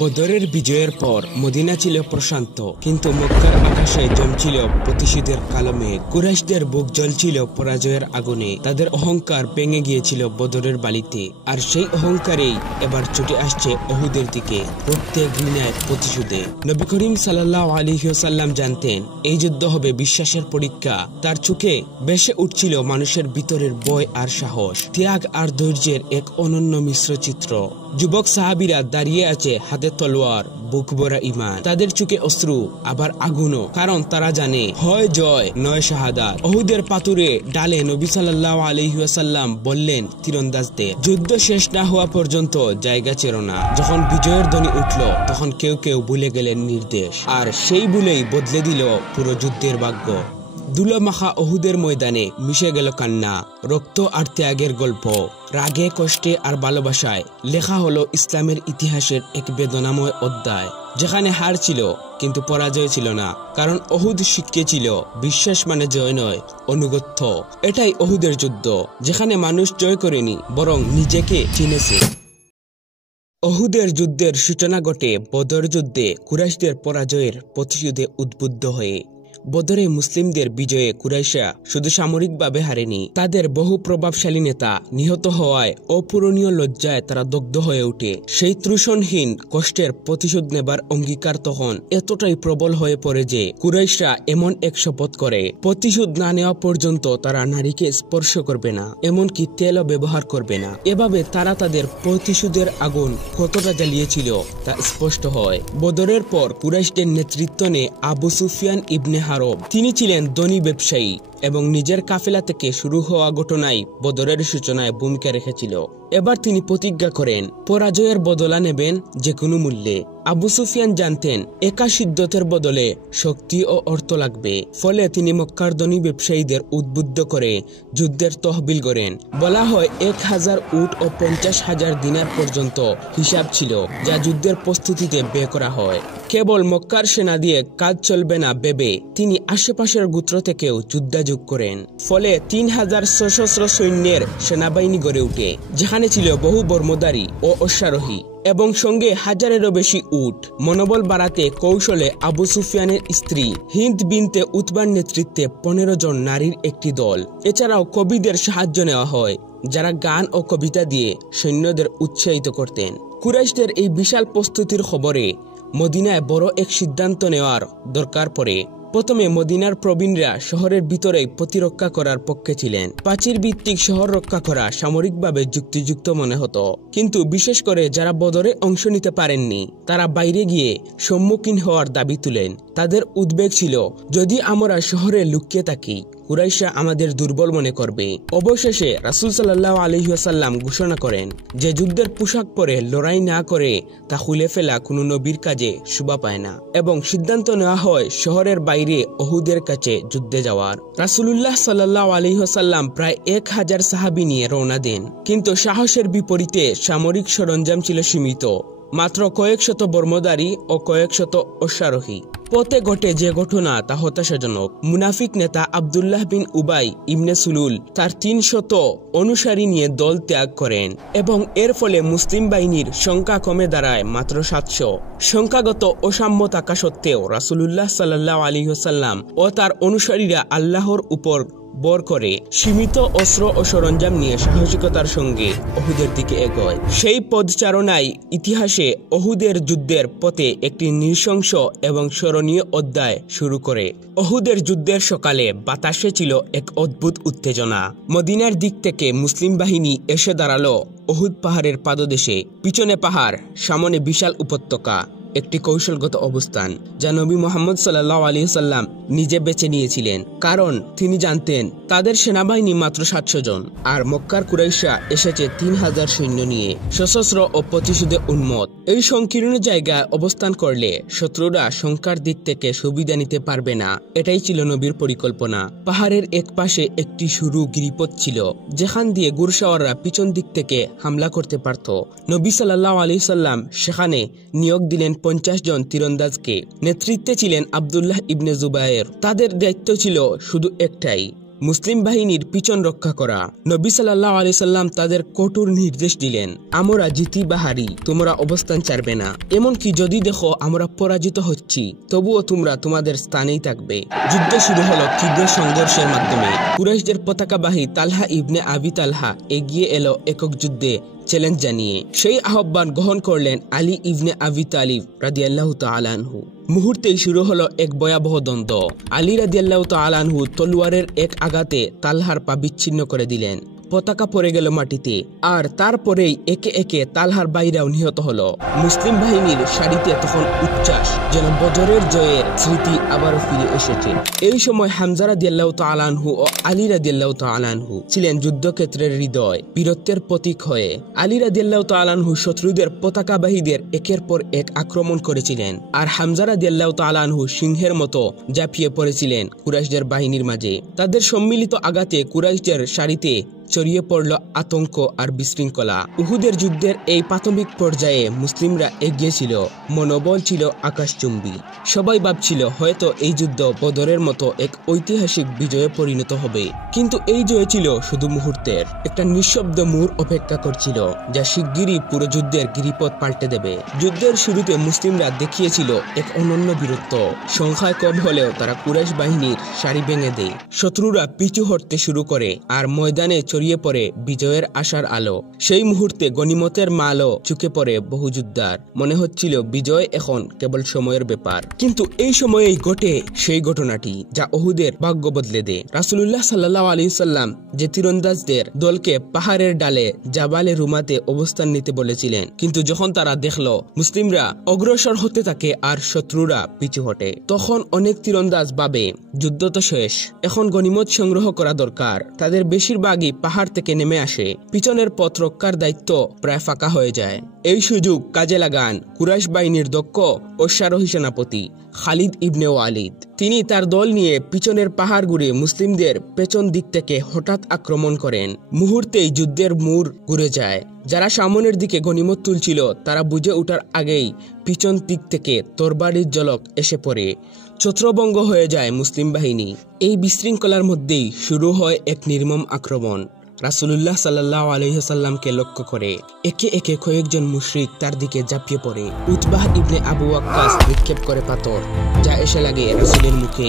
বদরের বিজয়ের পর মদিনা ছিল প্রশান্ত, কিন্তু মক্কার আকাশে জমছিল প্রতিশোধের কালো মেঘ। কুরাইশদের বুক জ্বলছিল পরাজয়ের আগুনে। তাদের অহংকার ভেঙে গিয়েছিল বদরের বালিতে, আর সেই অহংকারেই এবার ছুটে আসছে উহুদের দিকে, রক্তে ঘৃণায় প্রতিশোধে। নবী করিম সাল্লাল্লাহু আলাইহি ওয়াসাল্লাম জানতেন এই যুদ্ধ হবে বিশ্বাসের পরীক্ষা। তার চোখে ভেসে উঠছিল মানুষের ভিতরের ভয় আর সাহস, ত্যাগ আর ধৈর্যের এক অনন্য মিশ্র চিত্র। যুবক সাহাবীরা দাঁড়িয়ে আছে, হাতে তলোয়ার, বুক ভরা ঈমান। তাদের চোখে অশ্রু, আবার আগুনও, কারণ তারা জানে হয় জয় নয় শাহাদাত। উহুদের পাথরে ডালে নবী সাল্লাল্লাহু আলাইহি ওয়াসাল্লাম বললেন তীরন্দাজদের, যুদ্ধ শেষ না হওয়া পর্যন্ত জায়গা ছেড়ো না। যখন বিজয়ের ধ্বনি উঠল, তখন কেউ কেউ ভুলে গেলেন নির্দেশ, আর সেই ভুলেই বদলে দিল পুরো যুদ্ধের ভাগ্য। ধুলোমাখা উহুদের ময়দানে মিশে গেল কান্না, রক্ত আর ত্যাগের গল্প। রাগে, কষ্টে আর ভালোবাসায় লেখা হলো ইসলামের ইতিহাসের এক বেদনাময় অধ্যায়, যেখানে হার ছিল কিন্তু পরাজয় ছিল না। কারণ উহুদ শিখিয়েছিল বিশ্বাস মানে জয় নয়, অনুগত্য। এটাই উহুদের যুদ্ধ, যেখানে মানুষ জয় করেনি, বরং নিজেকে চিনেছে। উহুদের যুদ্ধের সূচনা ঘটে বদর যুদ্ধে কুরাইশদের পরাজয়ের প্রতিশোধে উদ্বুদ্ধ হয়ে। বদরে মুসলিমদের বিজয়ে কুরাইশা শুধু সামরিকভাবে হারেনি, তাদের বহু প্রভাবশালী নেতা নিহত হওয়ায় অপূরণীয় লজ্জায় তারা দগ্ধ হয়ে ওঠে। সেই তৃষণহীন কষ্টের প্রতিশোধ নেবার অঙ্গীকার তখন এতটাই প্রবল হয়ে পড়ে যে কুরাইশরা এমন এক শপথ করে, প্রতিশোধ না নেওয়া পর্যন্ত তারা নারীকে স্পর্শ করবে না, এমনকি তেলও ব্যবহার করবে না। এভাবে তারা তাদের প্রতিশোধের আগুন কতটা জ্বালিয়েছিল তা স্পষ্ট হয়। বদরের পর কুরাইশদের নেতৃত্ব নেয় আবু সুফিয়ান ইবনে হারব। তিনি ছিলেন ধনী ব্যবসায়ী এবং নিজের কাফেলা থেকে শুরু হওয়া ঘটনায় বদরের সূচনায় ভূমিকা রেখেছিল। এবার তিনি প্রতিজ্ঞা করেন পরাজয়ের বদলা নেবেন যে কোনো মূল্যে। আবু সুফিয়ান জানতেন একা সিদ্ধতের বদলে শক্তি ও অর্থ লাগবে, ফলে তিনি মক্কার ধনী ব্যবসায়ীদের উদ্বুদ্ধ করে যুদ্ধের তহবিল করেন। বলা হয় 1000 উট ও 50,000 দিনার পর্যন্ত হিসাব ছিল, যা যুদ্ধের প্রস্তুতিতে ব্যয় করা হয়। কেবল মক্কার সেনা দিয়ে কাজ চলবে না ভেবে তিনি আশেপাশের গোত্র থেকেও যোগ করেন। ফলে 3000 সশস্ত্র সৈন্যের সেনাবাহিনী গড়ে ওঠে, যেখানে ছিল বহু বর্মধারী ও অশ্বারোহী এবং সঙ্গে 1000-এরও বেশি উট। মনোবল বাড়াতে কৌশলে আবু সুফিয়ানের স্ত্রী হিন্দ বিনতে উতবার নেতৃত্বে 15 জন নারীর একটি দল। এছাড়াও কবিদের সাহায্য নেওয়া হয়, যারা গান ও কবিতা দিয়ে সৈন্যদের উৎসাহিত করতেন। কুরাইশদের এই বিশাল প্রস্তুতির খবরে মদিনায় বড় এক সিদ্ধান্ত নেওয়ার দরকার পড়ে। প্রথমে মদিনার প্রবীণরা শহরের ভিতরেই প্রতিরক্ষা করার পক্ষে ছিলেন। প্রাচীর ভিত্তিক শহর রক্ষা করা সামরিকভাবে যুক্তিযুক্ত মনে হতো, কিন্তু বিশেষ করে যারা বদরে অংশ নিতে পারেননি, তারা বাইরে গিয়ে সম্মুখীন হওয়ার দাবি তুলেন। তাদের উদ্বেগ ছিল, যদি আমরা শহরে লুকিয়ে থাকি, কুরাইশরা আমাদের দুর্বল মনে করবে। অবশেষে রাসূল সাল্লাল্লাহু আলাইহি ওয়াসাল্লাম ঘোষণা করেন যে যুদ্ধের পোশাক পরে লড়াই না করে তা খুলে ফেলা কোনো নবীর কাজে শোভা পায় না, এবং সিদ্ধান্ত নেওয়া হয় শহরের বাইরে উহুদের কাছে যুদ্ধে যাওয়ার। রাসূলুল্লাহ সাল্লাল্লাহু আলাইহি ওয়াসাল্লাম প্রায় 1000 সাহাবী নিয়ে রওনা দেন, কিন্তু সাহসের বিপরীতে সামরিক সরঞ্জাম ছিল সীমিত, মাত্র কয়েক শত বর্মধারী ও কয়েক শত অশ্বারোহী। পথে ঘটে যে ঘটনা তা হতাশাজনক। মুনাফিক নেতা আব্দুল্লাহ বিন উবাই ইবনে সুলুল তার 300 অনুসারী নিয়ে দল ত্যাগ করেন, এবং এর ফলে মুসলিম বাহিনীর সংখ্যা কমে দাঁড়ায় মাত্র 700। সংখ্যাগত অসাম্য থাকা সত্ত্বেও রাসূলুল্লাহ সাল্লাল্লাহু আলাইহি ওয়াসাল্লাম ও তার অনুসারীরা আল্লাহর উপর বর করে সীমিত অস্ত্র ও সরঞ্জাম নিয়ে সাহসিকতার সঙ্গে উহুদের দিকে এগোয়। সেই পদচারণায় ইতিহাসে উহুদের যুদ্ধের পথে একটি নৃশংস এবং স্মরণীয় অধ্যায় শুরু করে। উহুদের যুদ্ধের সকালে বাতাসে ছিল এক অদ্ভুত উত্তেজনা। মদিনার দিক থেকে মুসলিম বাহিনী এসে দাঁড়ালো উহুদ পাহাড়ের পাদদেশে। পিছনে পাহাড়, সামনে বিশাল উপত্যকা, একটি কৌশলগত অবস্থান যা নবী মুহাম্মদ সাল্লাল্লাহু আলাইহি ওয়াসাল্লাম নিজে বেছে নিয়েছিলেন, কারণ তিনি জানতেন তাদের সেনাবাহিনী মাত্র 700 জন, আর মক্কার কুরাইশরা এসেছে 3000 সৈন্য নিয়ে, সশস্ত্র ও প্রতিশোধে উন্মত্ত। এই সংকীর্ণ জায়গায় অবস্থান করলে শত্রুরা সংখ্যার দিক থেকে সুবিধা নিতে পারবে না, এটাই ছিল নবীর পরিকল্পনা। পাহাড়ের এক পাশে একটি সরু গিরিপথ ছিল, যেখান দিয়ে ঘুরসওয়াররা পিছন দিক থেকে হামলা করতে পারত। নবী সাল্লাল্লাহু আলাইহি ওয়াসাল্লাম সেখানে নিয়োগ দিলেন 50 জন তীরন্দাজকে। নেতৃত্বে ছিলেন আব্দুল্লাহ ইবনে জুবায়ের। তাদের দায়িত্ব ছিল শুধু একটাই, মুসলিম বাহিনীর পিছন রক্ষা করা। নবী সাল্লাল্লাহু আলাইহি সাল্লাম তাদের কঠোর নির্দেশ দিলেন, আমরা জিতি বা হারি তোমরা অবস্থান ছাড়বে না, এমনকি যদি দেখো আমরা পরাজিত হচ্ছি তবুও তোমরা তোমাদের স্থানেই থাকবে। যুদ্ধ শুরু হলো তীব্র সংঘর্ষের মাধ্যমে। কুরাইশদের পতাকাবাহী তালহা ইবনে আবি তালহা এগিয়ে এলো একক যুদ্ধে চ্যালেঞ্জ জানিয়ে। সেই আহ্বান গ্রহণ করলেন আলী ইবনে আবি তালিব রাদিয়াল্লাহু তাআলা আনহু। মুহূর্তেই শুরু হলো এক ভয়াবহ দ্বন্দ্ব। আলী রাদিয়াল্লাহু তাআলা আনহু তলোয়ারের এক আঘাতে তালহার পা বিচ্ছিন্ন করে দিলেন। পতাকা পড়ে গেল মাটিতে, আর তারপরেই একে একে তালহার বাইরাও নিহত হলো। মুসলিম বাহিনীর সারিতে তখন উচ্ছ্বাস, যেন বদরের জয়ের স্মৃতি আবারও ফিরে এসেছে। এই সময় হামজা রাদিয়াল্লাহু তাআলা আনহু ও আলী রাদিয়াল্লাহু তাআলা আনহু ছিলেন যুদ্ধক্ষেত্রের হৃদয়, বীরত্বের প্রতীক হয়ে। আলী রাদিয়াল্লাহু তাআলা আনহু শত্রুদের পতাকাবাহীদের একের পর এক আক্রমণ করেছিলেন, আর হামজা রাদিয়াল্লাহু তাআলা আনহু সিংহের মতো ঝাঁপিয়ে পড়েছিলেন কুরাইশদের বাহিনীর মাঝে। তাদের সম্মিলিত আঘাতে কুরাইশদের সারিতে ছড়িয়ে পড়ল আতঙ্ক আর বিশৃঙ্খলা। উহুদের যুদ্ধের এই প্রাথমিক পর্যায়ে মুসলিমরা এগিয়ে ছিল, মনোবল ছিল আকাশচুম্বী। সবাই ভাবছিল হয়তো এই যুদ্ধ বদরের মতো এক ঐতিহাসিক বিজয়ে পরিণত হবে। কিন্তু এই জয় ছিল শুধু মুহূর্তের। একটা নিঃশব্দ মোড় অপেক্ষা করছিল, যা শিগগিরই পুরো যুদ্ধের গিরিপথ পাল্টে দেবে। যুদ্ধের শুরুতে মুসলিমরা দেখিয়েছিল এক অনন্য বীরত্ব। সংখ্যায় কম হলেও তারা কুরাইশ বাহিনীর সারি ভেঙে দেয়। শত্রুরা পিছু হটতে শুরু করে, আর ময়দানে ছড়িয়ে পড়ে বিজয়ের আশার আলো। সেই মুহূর্তে গনিমতের মালও চুকে পড়ে বহু যোদ্ধার। মনে হচ্ছিল বিজয় এখন কেবল সময়ের ব্যাপার। কিন্তু এই সময়েই ঘটে সেই ঘটনাটি যা উহুদের ভাগ্য বদলে দেয়। রাসূলুল্লাহ সাল্লাল্লাহু আলাইহি সাল্লাম যে তীরন্দাজদের দলকে পাহাড়ের ডালে জাবালে রুমাতে অবস্থান নিতে বলেছিলেন, কিন্তু যখন তারা দেখলো মুসলিমরা অগ্রসর হতে থাকে আর শত্রুরা পিছু হটে, তখন অনেক তীরন্দাজ ভাবে যুদ্ধ তো শেষ, এখন গনিমত সংগ্রহ করা দরকার। তাদের বেশিরভাগই পাহাড় থেকে নেমে আসে। পিছনের পথ রক্ষার দায়িত্ব প্রায় ফাঁকা হয়ে যায়। এই সুযোগ কাজে লাগান কুরাইশ বাহিনীর দক্ষ অশ্বারোহী সেনাপতি খালিদ ইবনে ওয়ালিদ। তিনি তার দল নিয়ে পিছনের পাহাড় ঘুরে মুসলিমদের পেছন দিক থেকে হঠাৎ আক্রমণ করেন। মুহূর্তেই যুদ্ধের মোড় ঘুরে যায়। যারা সামনের দিকে গনিমত তুলছিল তারা বুঝে ওঠার আগেই পিছন দিক থেকে তরবারির ঝলক এসে পড়ে। ছত্রভঙ্গ হয়ে যায় মুসলিম বাহিনী। এই বিশৃঙ্খলার মধ্যেই শুরু হয় এক নির্মম আক্রমণ। রাসূলুল্লাহ সাল্লাল্লাহু আলাইহি সাল্লামকে লক্ষ্য করে একে একে কয়েকজন মুশরিক তার দিকে ঝাঁপিয়ে পড়ে। উতবাহ ইবনে আবু ওয়াক্কাস নিক্ষেপ করে পাথর, যা এসে লাগে রাসূলের মুখে।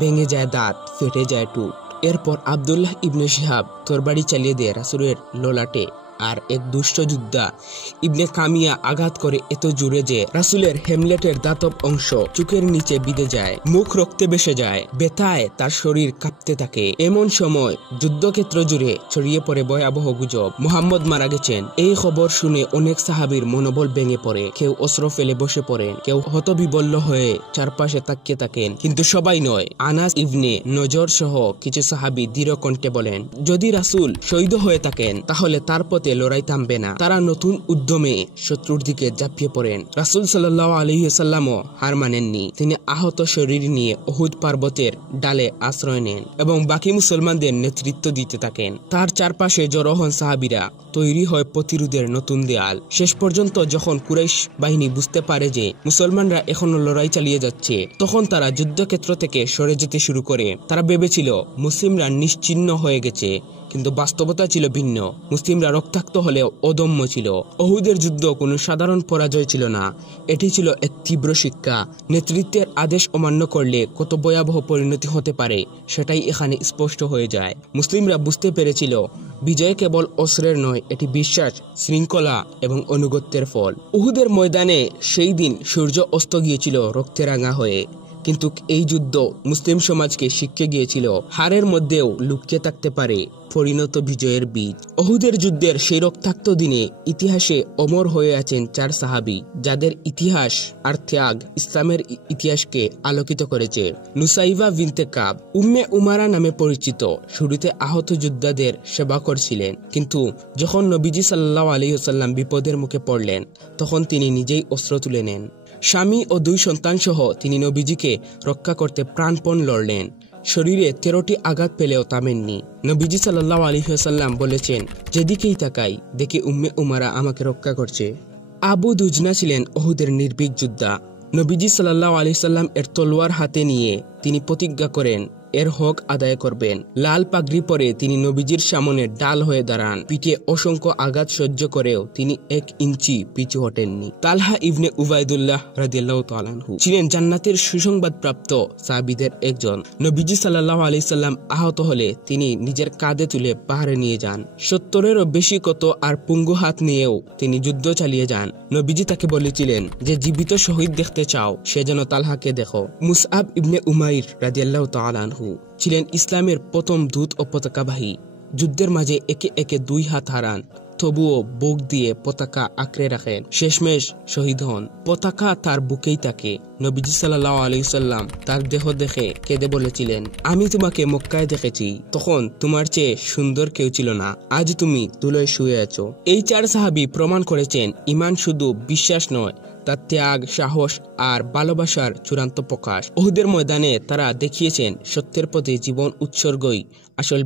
ভেঙে যায় দাঁত, ফেটে যায় টুট। এরপর আব্দুল্লাহ ইবনে শিহাব তরবারি চালিয়ে দেয় রাসূলের ললাটে, আর এক দুষ্ট যোদ্ধা ইবনে কামিয়া আঘাত করে এত জোরে যে রাসূলের হেমলেটের দাতব অংশ চোখের নিচে বিঁধে যায়, মুখ রক্তে ভেসে যায়। ব্যথায় তার শরীর কাঁপতে থাকে। এমন সময় যুদ্ধক্ষেত্র জুড়ে ছড়িয়ে পড়ে ভয়াবহ গুজব, মুহাম্মদ মারা গেছেন। এই খবর শুনে অনেক সাহাবীর মনোবল ভেঙে পড়ে। কেউ অস্ত্র ফেলে বসে পড়েন, কেউ হতবিবল্য হয়ে চারপাশে তাকিয়ে থাকেন। কিন্তু সবাই নয়। আনাস ইবনে নজর সহ কিছু সাহাবী দৃঢ় কণ্ঠে বলেন, যদি রাসূল শহীদ হয়ে থাকেন তাহলে তার পথে লড়াই থামবে না। তারা নতুন উদ্যমে শত্রুর দিকে ঝাঁপিয়ে পড়েন। রাসূল সাল্লাল্লাহু আলাইহি ওয়াসাল্লামও হার মানেননি। তিনি আহত শরীর নিয়ে উহুদ পর্বতের ডালে আশ্রয় নেন এবং বাকি মুসলমানদের নেতৃত্ব দিতে থাকেন। তার চারপাশে জড়ো হন সাহাবীরা। তৈরি হয় প্রতিরোধের নতুন দেয়াল। শেষ পর্যন্ত যখন কুরাইশ বাহিনী বুঝতে পারে যে মুসলমানরা এখনো লড়াই চালিয়ে যাচ্ছে, তখন তারা যুদ্ধক্ষেত্র থেকে সরে যেতে শুরু করে। তারা ভেবেছিল মুসলিমরা নিশ্চিহ্ন হয়ে গেছে, কিন্তু বাস্তবতা ছিল ভিন্ন। মুসলিমরা রক্তাক্ত হলেও অদম্য ছিল। উহুদের যুদ্ধ কোনো সাধারণ পরাজয় ছিল না, এটি ছিল এক তীব্র শিক্ষা। নেতৃত্বের আদেশ অমান্য করলে কত ভয়াবহ পরিণতি হতে পারে সেটাই এখানে স্পষ্ট হয়ে যায়। মুসলিমরা বুঝতে পেরেছিল বিজয় কেবল অস্ত্রের নয়, এটি বিশ্বাস, শৃঙ্খলা এবং অনুগত্যের ফল। উহুদের ময়দানে সেই দিন সূর্য অস্ত গিয়েছিল রক্তে রাঙা হয়ে, কিন্তু এই যুদ্ধ মুসলিম সমাজকে শিক্ষা গিয়েছিল হারের মধ্যেও লুকিয়ে থাকতে পারে পরিণত বিজয়ের বীজ। উহুদের যুদ্ধের সেই রক্তাক্ত দিনে ইতিহাসে অমর হয়ে আছেন চার সাহাবী, যাদের ইতিহাস আর ত্যাগ ইসলামের ইতিহাসকে আলোকিত করেছে। নুসাইবা বিনতে কাব উম্মে উমারা নামে পরিচিত। শুরুতে আহত যোদ্ধাদের সেবা করছিলেন, কিন্তু যখন নবীজি সাল্লাল্লাহু আলাইহি ওয়াসাল্লাম বিপদের মুখে পড়লেন, তখন তিনি নিজেই অস্ত্র তুলে নেন। স্বামী ও 2 সন্তান সহ তিনি নবীজিকে রক্ষা করতে প্রাণপণ লড়লেন। শরীরে 13টি আঘাত পেলেও থামেননি। নবীজি সাল্লাল্লাহু আলাইহি ওয়াসাল্লাম বলেছেন, যেদিকেই তাকাই দেখি উম্মে উমারা আমাকে রক্ষা করছে। আবু দুজনা ছিলেন উহুদের নির্ভীক যোদ্ধা। নবীজি সাল্লাল্লাহু আলাইহি ওয়াসাল্লাম এর তলোয়ার হাতে নিয়ে তিনি প্রতিজ্ঞা করেন, এর হক আদায় করবেন। লাল পাগড়ি পরে তিনি নবীজির সামনে ডাল হয়ে দাঁড়ান। পিঠে অসংখ্য আঘাত সহ্য করেও তিনি 1 ইঞ্চি পিছু হটেননি। তালহা ইবনে উবাইদুল্লাহ রাদিয়াল্লাহু তাআলা আনহু ছিলেন জান্নাতের সুসংবাদপ্রাপ্ত সাহাবীদের একজন। নবীজি সাল্লাল্লাহু আলাইহি সাল্লাম আহত হলে তিনি নিজের কাঁধে তুলে পাহাড়ে নিয়ে যান। 70-এরও বেশি ক্ষত আর পঙ্গু হাত নিয়েও তিনি যুদ্ধ চালিয়ে যান। নবীজি তাকে বলেছিলেন যে জীবিত শহীদ দেখতে চাও সে যেন তালহাকে দেখো। মুসআব ইবনে উমাইর রাদিয়াল্লাহু তাআলা আনহু ছিলেন ইসলামের প্রথম দূত ও পতাকাবাহী। যুদ্ধের মাঝে একে একে 2 হাত হারান, তবুও বুক দিয়ে পতাকা আঁকড়ে রাখেন। শেষমেশ শহীদ হন। পতাকা তার বুকেই থাকে। নবীজি সাল্লাল্লাহু আলাইহি সাল্লাম তার দেহ দেখে কেঁদে বলেছিলেন, আমি তোমাকে মক্কায় দেখেছি, তখন তোমার চেয়ে সুন্দর কেউ ছিল না, আজ তুমি ধুলোয় শুয়ে আছো। এই 4 সাহাবী প্রমাণ করেছেন ঈমান শুধু বিশ্বাস নয়, তার ত্যাগ, সাহস আর ভালোবাসার চূড়ান্ত প্রকাশ। উহুদের ময়দানে তারা দেখিয়েছেন সত্যের প্রতি জীবন উৎসর্গই আসল